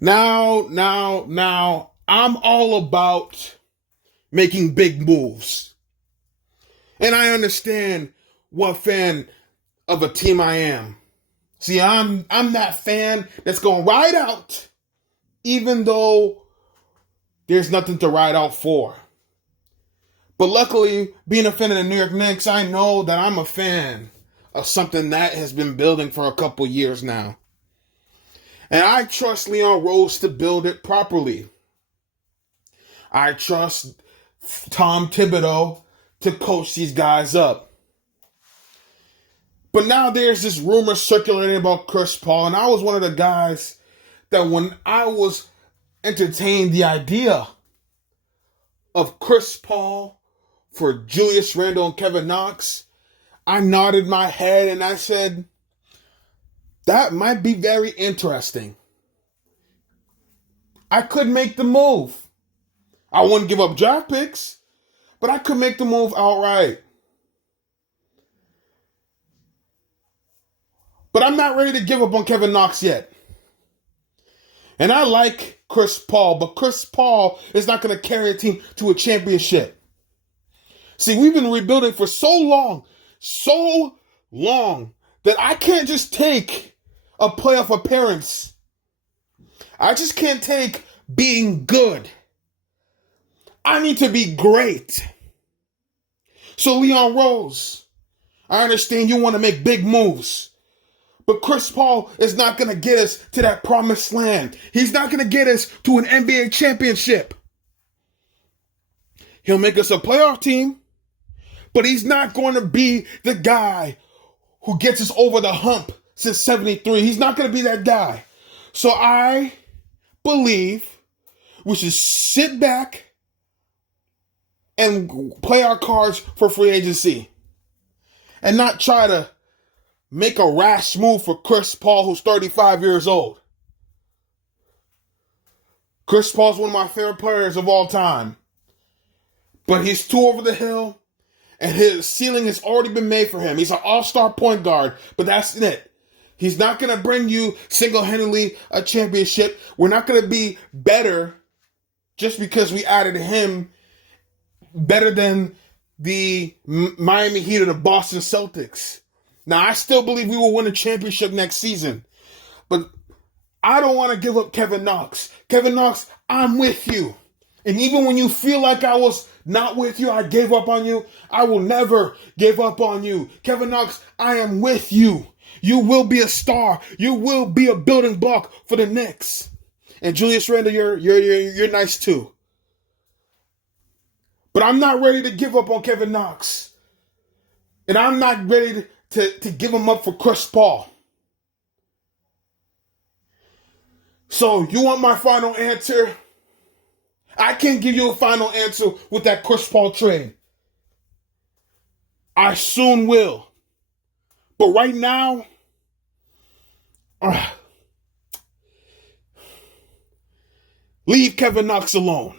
Now, I'm all about making big moves. And I understand what fan of a team I am. See, I'm that fan that's going to ride out even though there's nothing to ride out for. But luckily, being a fan of the New York Knicks, I know that I'm a fan of something that has been building for a couple years now. And I trust Leon Rose to build it properly. I trust Tom Thibodeau to coach these guys up. But now there's this rumor circulating about Chris Paul, and I was one of the guys that when I was entertained the idea of Chris Paul for Julius Randle and Kevin Knox, I nodded my head and I said, that might be very interesting. I could make the move. I wouldn't give up draft picks, but I could make the move outright. But I'm not ready to give up on Kevin Knox yet. And I like Chris Paul, but Chris Paul is not going to carry a team to a championship. See, we've been rebuilding for so long that I can't just take a playoff appearance. I just can't take being good. I need to be great. So Leon Rose, I understand you want to make big moves. But Chris Paul is not going to get us to that promised land. He's not going to get us to an NBA championship. He'll make us a playoff team, but he's not going to be the guy who gets us over the hump since 73. He's not going to be that guy. So I believe we should sit back and play our cards for free agency and not try to make a rash move for Chris Paul, who's 35 years old. Chris Paul's one of my favorite players of all time. But he's too over the hill, and his ceiling has already been made for him. He's an all-star point guard, but that's it. He's not going to bring you single-handedly a championship. We're not going to be better just because we added him better than the Miami Heat or the Boston Celtics. Now, I still believe we will win a championship next season, but I don't want to give up Kevin Knox. Kevin Knox, I'm with you. And even when you feel like I was not with you, I gave up on you, I will never give up on you. Kevin Knox, I am with you. You will be a star. You will be a building block for the Knicks. And Julius Randle, you're nice too. But I'm not ready to give up on Kevin Knox. And I'm not ready to give him up for Chris Paul. So you want my final answer? I can't give you a final answer with that Chris Paul trade. I soon will. But right now, leave Kevin Knox alone.